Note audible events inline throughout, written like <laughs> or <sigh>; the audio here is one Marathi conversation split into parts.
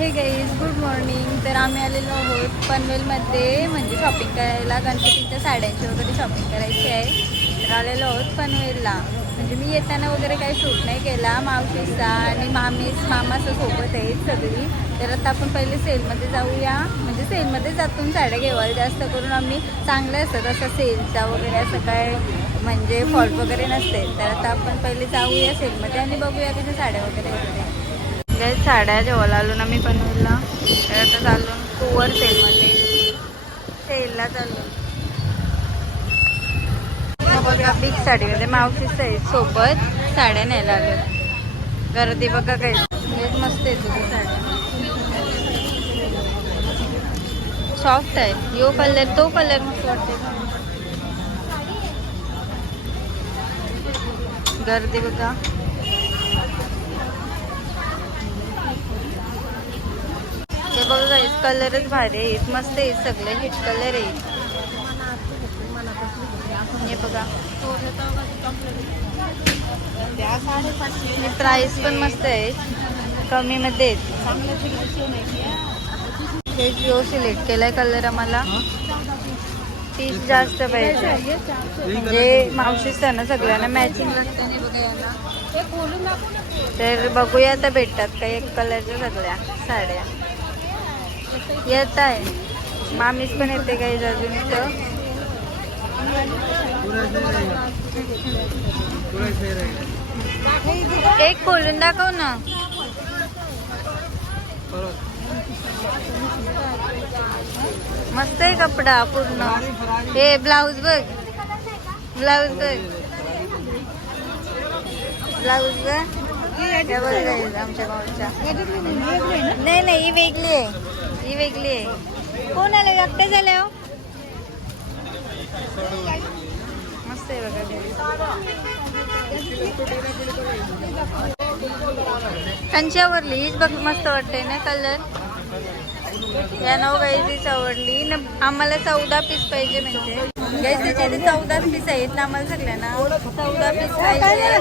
हे गाईज गुड मॉर्निंग तर आम्ही आलेलो आहोत पनवेलमध्ये म्हणजे शॉपिंग करायला. गणपतीच्या साड्यांची वगैरे शॉपिंग करायची आहे. तर आलेलो आहोत पनवेलला. म्हणजे मी येताना वगैरे काही शूट नाही केला. मावशीचा आणि मामीस मामाचं सोबत आहेत सगळी. तर आता आपण पहिले सेलमध्ये जाऊया. म्हणजे सेलमध्ये जातून साड्या घेवायला जास्त करून आम्ही चांगल्या असतात असं सेलचा वगैरे असं काय म्हणजे फॉल्ट वगैरे नसते. तर आता आपण पहिले जाऊया सेलमध्ये आणि बघूया कशा साड्या वगैरे वगैरे काय साड्या जेवायला आलो ना मी पनवेलला तर आता चाललो कुवर सेलमध्ये सेलला चाललो. बिग बघा बिग साडीमध्ये म्हणजे मावशीच आहे. सोबत साड्या न्यायला आलो गर्दी बघा काही हेच मस्त आहे तुझ्या साड्या सॉफ्ट आहे. यो कलर तो कलर मस्त वाटते गर्दी बघा. कलरच भारी आहेत मस्त आहेत सगळे. हिट कलर आहेत हे बघा. प्राइस पण मस्त आहे. कमी मध्ये हे जो सिलेक्ट केलाय कलर आम्हाला. पीस जास्त पाहिजे. म्हणजे मावशीच ना सगळ्यांना मॅचिंग लागते नाही बघा याला तर बघूया आता भेटतात काही एक कलरच्या सगळ्या साड्या. येत आहे मामीच पण येते काही अजून इथं. एक खोलून दाखव ना. मस्त आहे कपडा पूर्ण. हे ब्लाऊज बघ. ब्लाऊज बघ. ब्लाऊज बघ. आमच्या गावच्या नाही नाही ही वेगळी आहे. ही वेगळी आहे. कोण आले एकटं झालं हो? मस्त आहे बघा. कंच्यावरली हीच बघ मस्त वाटते ना कलर या नऊ गाईचीच आवडली. ना आम्हाला चौदा पीस पाहिजे म्हणजे. गाईस इथे चौदा पीस आहेत ना आम्हाला सगळ्यांना चौदा पीस पाहिजे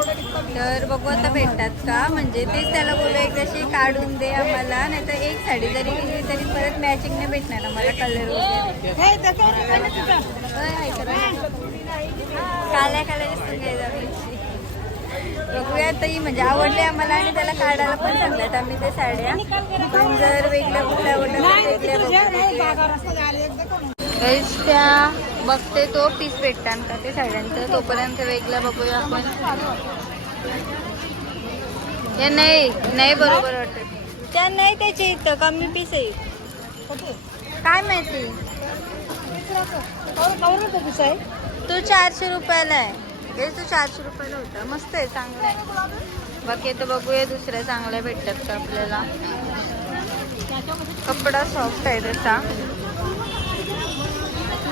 तर बघू आता भेटतात का? म्हणजे तेच त्याला बोलू एकदाशी काढून दे आम्हाला. नाही तर एक साडी जरी गेली तरी परत मॅचिंग नाही भेटणार आम्हाला कलर काल्या काल्या दिसून घ्यायचा बघूया आता म्हणजे आवडले आम्हाला आणि त्याला काढायला पण सांगल्यात आम्ही ते साड्या. पण जर वेगळ्या कुठल्या आवडल्या वेगळ्या त्या बघते तो पीस भेटतात का ते साड्यांचं. तोपर्यंत वेगळा बघूया आपण. या नाही नाही बरोबर वाटत. त्या नाही त्याचे इथं कमी पीस आहे. काय माहिती? तो चारशे रुपयाला आहे. हे तो चारशे रुपयाला होता. मस्त आहे चांगला आहे. बाकी तर बघूया दुसऱ्या चांगल्या भेटतात का आपल्याला. कपडा सॉफ्ट आहे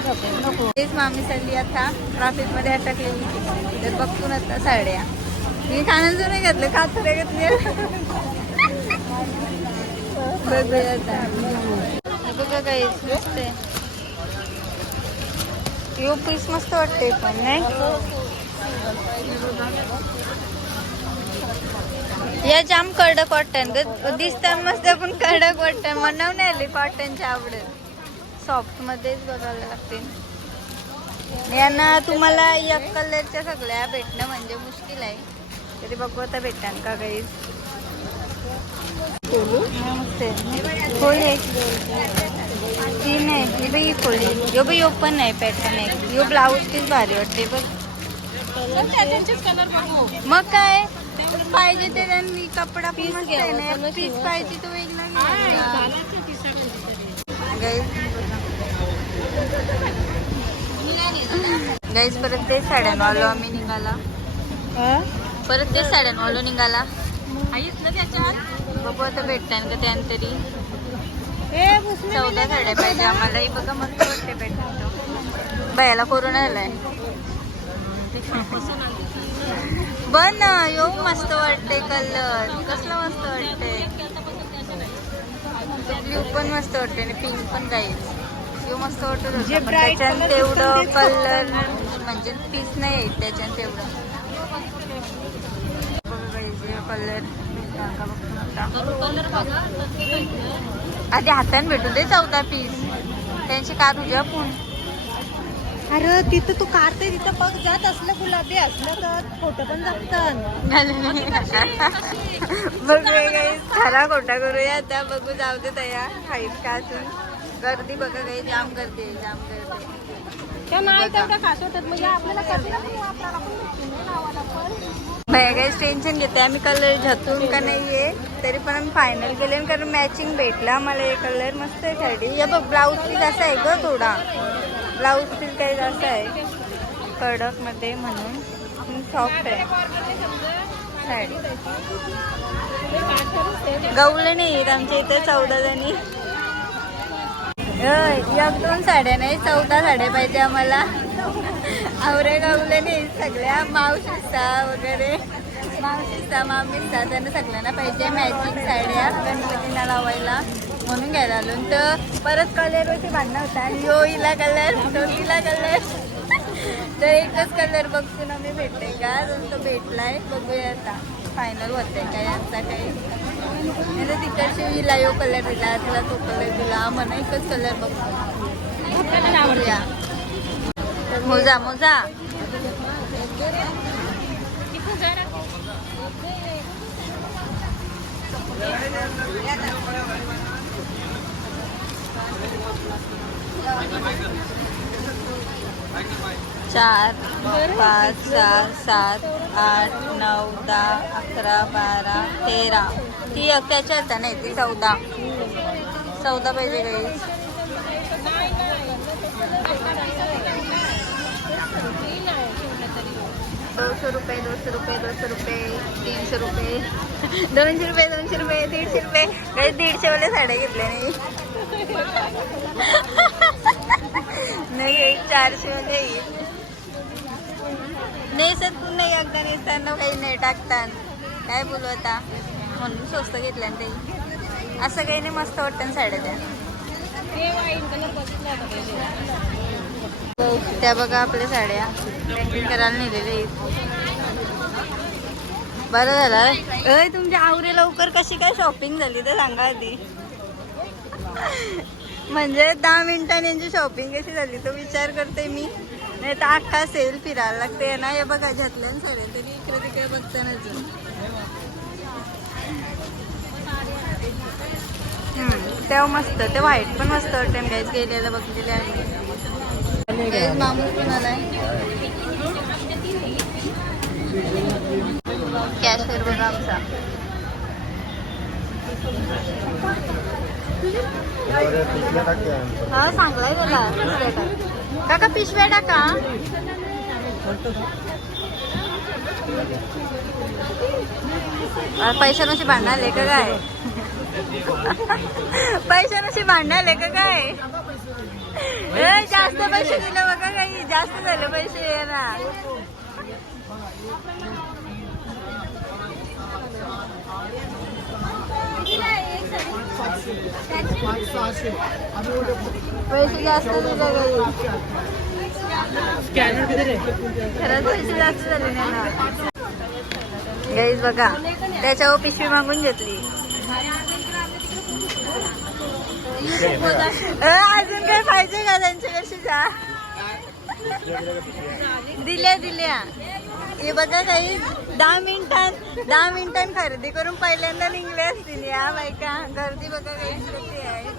त्याचा तेच मामी चालली आता. ट्रॅफिकमध्ये अटकलेली तर बघतो ना आता साड्या. मी खाण्याचं नाही घेतलं खात घेतली. बघूया आता बघा काही मस्त आहे. यो पीस मस्त वाटते पण नाही? या जाम कडक वाटतं दिसतात मस्त पण कडक वाटतं म्हणून नाही आली कॉटनच्या आवडत. सॉफ्ट मध्येच बघायला लागते यांना तुम्हाला या कलरच्या सगळ्या भेटणं म्हणजे मुश्किल आहे. तरी बघू आता भेटतात का काही. खोले तीन आहे. ही बाई खोली यो बाई ओपन आहे पॅटर्न आहे यो ब्लाऊज पीस भारी वाटते बघ. मग काय? पाहिजे ते त्यांनी कपडा पीस पीस पाहिजे तो वेगळा गाईज परत तेच साड्यानं आलो आम्ही निघाला. परत तेच साड्यानं आलो निघाला बघू आता भेटताय का त्यानंतरी चौदा साड्या पाहिजे आम्हाला ही बघा मस्त वाटते भेटतो बायाला कोरोना आलाय. बन यो मस्त वाटते कलर कसला मस्त वाटते ब्ल्यू पण मस्त वाटते आणि पिंक पण जाईल यो मस्त वाटत त्याच्यात तेवढं कलर म्हणजे पीस नाही येत त्याच्यात तेवढं. कलर. आधी हाताने भेटू दे चौदा पीस त्यांची कार तुझ्या पण अरे तिथं तू काढते तिथं बघ जात असलं गुलाबी असलं तर फोटो पण जातात <laughs> बघूया काही खरा खोटा करूया. आता बघू जाऊ दे तया खाईत का असून गर्दी बघा काही जाम गर्दी आहे, जाम गर्दी त्या नाही तेवढं खास वाटत म्हणजे आपल्याला कशाला पण वापरायला पण भेटते ना लावायला पण. भैया काहीच टेन्शन घेते. आम्ही कलर झतून का नाहीये तरी पण आम्ही फायनल केले कारण मॅचिंग भेटला मला हे कलर मस्त आहे साडी हे बघ ब्लाऊज पीस असा आहे ग थोडा. ब्लाऊज पीस काही जास्त आहे. कडकमध्ये म्हणून. सॉफ्ट आहे. साडी. गवले नाही आमच्या इथे चौदा जणी. एक दोन साड्या नाही चौदा साड्या पाहिजे आम्हाला. आवरे गावले नाही सगळ्या मावशीचा वगैरे मावशीचा मामीचा त्यांना सगळ्यांना पाहिजे मॅचिंग साड्या गणपतीला लावायला म्हणून घ्यायला आलो. तर परत कलरवरची भांडणं होता. यो हिला कलर तो तिला कलर तर एकच कलर बघून आम्ही भेटते का? तो भेटलाय. बघूया आता. फायनल होतंय काय यांचा काही? नाही तर तिकडची हिला यो कलर दिला तिला तो कलर दिला म्हणा एकच कलर बघूया. मोजा मोजा. चार पाच सहा सात आठ नऊ दहा अकरा बारा तेरा. ती एक आता नाही ती चौदा. चौदा पाहिजे काही दोनशे रुपये दोनशे रुपये दोनशे रुपये तीनशे रुपये. दोनशे रुपये दोनशे रुपये दीडशे रुपये. काही दीडशे वाले साड्या घेतल्या नाही. नाही चारशे मध्ये येईल नाही सर नाही एकदा नेसताना. काही नाही टाकतात. काय बोलू आता? म्हणून स्वस्त घेतल्या ते. असं काही नाही मस्त वाटतं ना साड्या त्या. त्या बघा आपल्या साड्या. पॅकिंग करायला नेलेल्या बरं झालं अय तुमच्या आवरे लवकर कशी काय शॉपिंग झाली तर सांगा आधी. म्हणजे दहा मिनिटांनी यांची शॉपिंग कशी झाली तो विचार करते मी. नाही तर अख्खा सेल फिरायला लागते ना. हे बघा घातल्या ना साड्या तरी इकडे तिकडे बघताना अजून हम्म, तेव्हा मस्त ते व्हाईट पण मस्त वाटते गाईज गेलेलं बघलेले आहे. गाईज मामूस पण आलाय? कॅशर बघा आमचा. हा सांगलाय त्याला पिशव्या टाक. काका पिशव्या टाका. पैशानुशी भांडणाले का काय पैशानुशी भांडणाले का काय जास्त पैसे दिले बघा काही. जास्त झाले पैसे ना पैसे जास्त दिले काही खरंच पैसे जास्त झाले नाही गाईज बघा. त्याच्यावर पिशवी मागून घेतली. अजून काय पाहिजे का त्यांच्याकडची जा दिल्या दिल्या. हे बघा काही दहा मिनिटां दहा मिनिटां खरेदी करून पहिल्यांदा निघले असतील या बायका. गर्दी बघा काही आहे.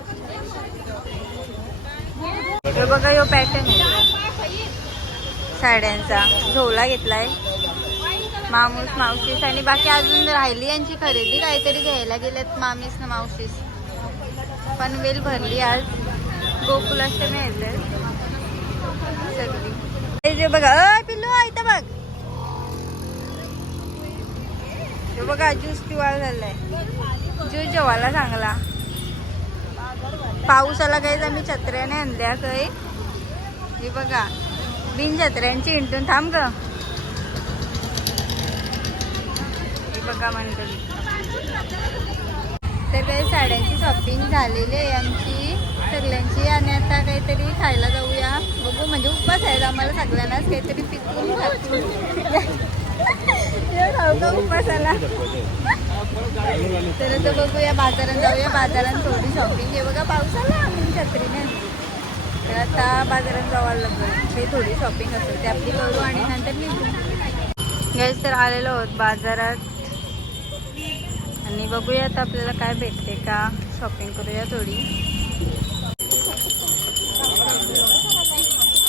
हे बघा यो पॅटर्न साड्यांचा. झोला घेतलाय. मामूस मावशीस आणि बाकी अजून राहिली यांची खरेदी काहीतरी घ्यायला गेल्यात मामीस ना मावशीस. पनवेल भरली आज. गोकुलाष्टमी येते सगळी. बघा अ पिल्लू आयता बघ. बघा ज्यूस पिवाळा झालाय. ज्यूस जेवायला चांगला. पाऊसाला काही आम्ही छत्र्याने आणल्या काही. हे बघा बिन छत्र्यांची इंटून थांब ग हे बघा मंडळी. तर काही साड्यांची शॉपिंग झालेली आहे आमची. सगळ्यांची. आणि आता काहीतरी खायला जाऊया. बघू म्हणजे उपवास आहे आम्हाला सगळ्यांनाच काहीतरी पिकून खाऊ का उपवासाला तर आता बघूया बाजारात जाऊया. बाजारात थोडी शॉपिंग आहे. बघा पावसाला आम्ही छत्रीने. तर आता बाजारात जावं लागलं. ते थोडी शॉपिंग असेल. ते आपली करू आणि नंतर निघू. गॅस तर आलेलो आहोत बाजारात. आणि बघूया आता आपल्याला काय भेटते का? शॉपिंग करूया थोडी.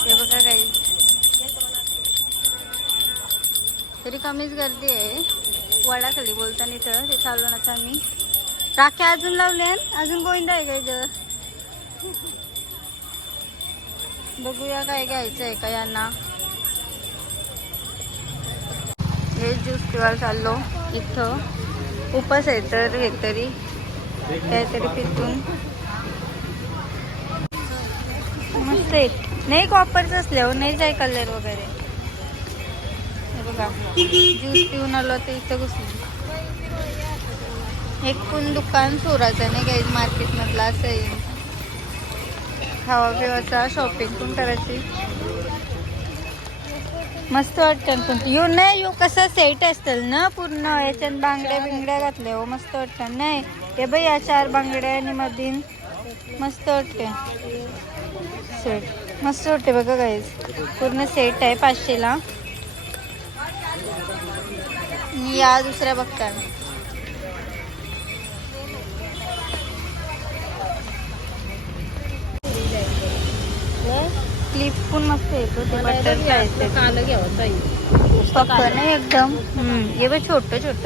हे बघा काही तरी कमीच गर्दी आहे. वडाखाली बोलताना इथं ते चाललो ना आम्ही. राख्या अजून लावल्या अजून गोविंदा आहे का इथं? बघूया काय घ्यायचं आहे का यांना. हे ज्यूस पिवायला चाललो इथं. उपास आहे तर हे तरी काहीतरी पितून मस्त आहे. नाही कॉपरच असल्यावर? नाही जाय कलर वगैरे. बघा. ज्यूस पिऊन आलो तर इथं घुसलो एक पण दुकान चोराचं नाही काही मार्केटमधला असं आहे. खावा पिवाचा शॉपिंग पण करायची. मस्त वाटतं पण. यो नाही येऊ कसं सेट असतं ना पूर्ण? याच्यात बांगड्या बिंगड्या घातल्या हो मस्त वाटतं. नाही ते बाई या चार बांगड्या आणि मधीन मस्त वाटते सेट. मस्त वाटते बघा गाईज पूर्ण सेट आहे पाचशेला. या दुसऱ्या बघता क्लिप पण मस्त येतो ते बटरफ्लाय काल घ्यावं ताई पक्क नाही एकदम. हे बघ छोट छोट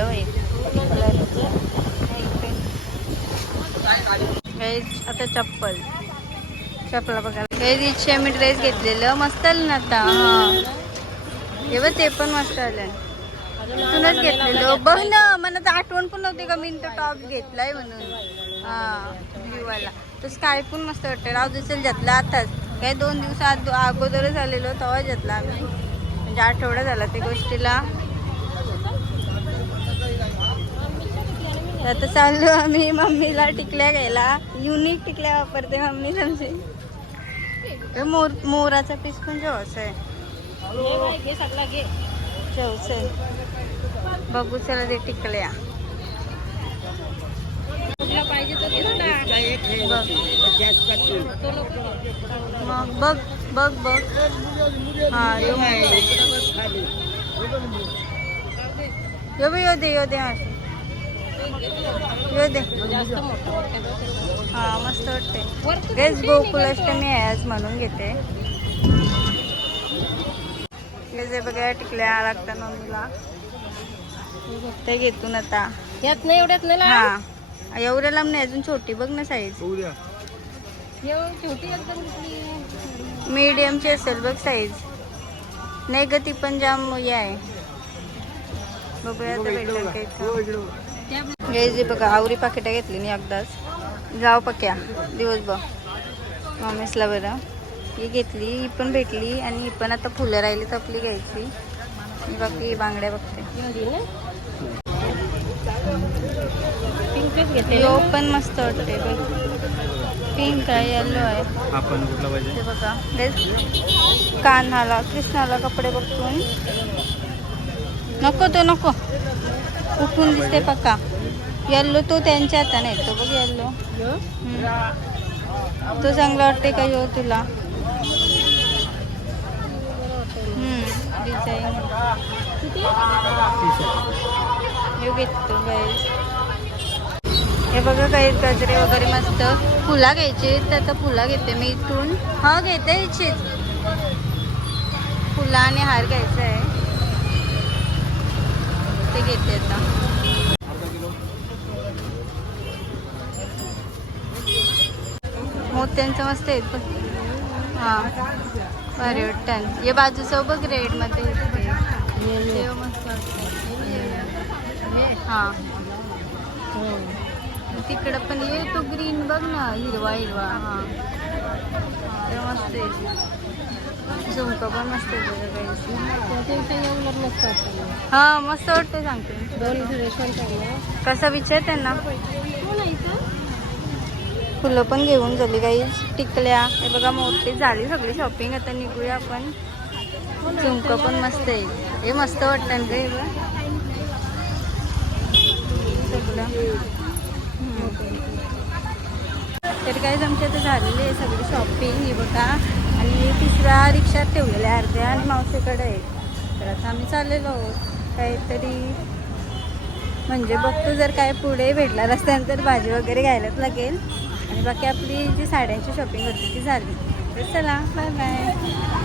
आता चप्पल. चपला बघा. दिवशी आम्ही ड्रेस घेतलेलं. मस्त आलं ना आता. हा. हे बघ ते पण मस्त आलं. तिथूनच घेतलेलं. बघ ना मला तर आठवण पण नव्हती का मी तो टॉप घेतलाय म्हणून. हा blue वाला तो स्काय पण मस्त वाटतं राव दिसेल घेतला आताच. काय दोन दिवसात अगोदरच आलेलो तेव्हा घेतला आम्ही. म्हणजे आठवडा झाला त्या गोष्टीला. आता चाललो आम्ही मम्मीला टिकल्या घ्यायला. युनिक टिकल्या वापरते मम्मी समजे हे मोर मोराचा पीस पण जेवस आहे. जेवस आहे. बघू चला ते टिकल्या. कुठला पाहिजे तो घेतला बघ. मग बघ बघ बघ. हा यो. यो बी यो दे यो दे हा. यो दे. मोठा वाटतं. हा मस्त वाटते तेच गोकुलाष्टमी आहे आज म्हणून घेते. जे बघा टिकल्या लागतात मम्मीला. ते घेतून आता. यात नाही एवढ्यात नाही. हा. एवढ्या लांब नाही अजून छोटी बघ ना साईज छोटी एकदम. मीडियमची असेल बघ साईज नाही ग ती पण जाम हे आहे. बघूया भेटेल हे जे बघा आवरी पाकिटं घेतली मी एकदाच. जाव पक्या दिवसभर. मम्मीसला बरं. ही घेतली ही पण भेटली आणि ही पण आता फुलं राहिली तर आपली घ्यायची. ही बाकी बांगड्या बघते. घेतले यो पण मस्त वाटते बघ. पिंक आहे येल्लो आहे. आपण कुठला पाहिजे? ते बघा. तेच कान्हाला कृष्णाला कपडे बघतून नको तो नको. उठून दिसते पक्का. येल्लो तो त्यांच्या हाताने येतो बघ येल्लो तो चांगला वाटते का? यो तुला. डिझाईन यो घेतो गाईज हे बघा काही गजरे वगैरे मस्त. फुला घ्यायचे तर आता फुला घेते मी इथून. हा घेते इच्छित. फुला आणि हार घ्यायचा आहे. ते घेते आता. मोत्यांचं मस्त आहेत बघ. हा. भारी टन हे बाजूचं बघ रेडमध्ये. मस्त. हा. तिकडं पण ये तो ग्रीन बघ ना हिरवा हिरवा. हा मस्त आहे झुमका पण मस्त हा मस्त वाटतं सांगते. दोन कसा विचार त्यांना? हो फुलं पण घेऊन झाली काही टिकल्या. हे बघा मोठी झाली सगळी शॉपिंग आता निघूया आपण. झुमकं पण मस्त आहे. हे मस्त वाटतं ना ग हे बघ. आपलं हम्म. तर काय आमच्या इथे झालेली आहे सगळी शॉपिंग ही बघा. आणि तिसऱ्या रिक्षात ठेवलेल्या आहे अर्ध्या आणि मावशीकडे आहे तर आता आम्ही चाललेलो आहोत. काहीतरी म्हणजे बघतो जर काय पुढे भेटला रस्त्यानंतर भाजी वगैरे घ्यायलाच लागेल. आणि बाकी आपली जी साड्यांची शॉपिंग होती ती झाली. तर चला बाय बाय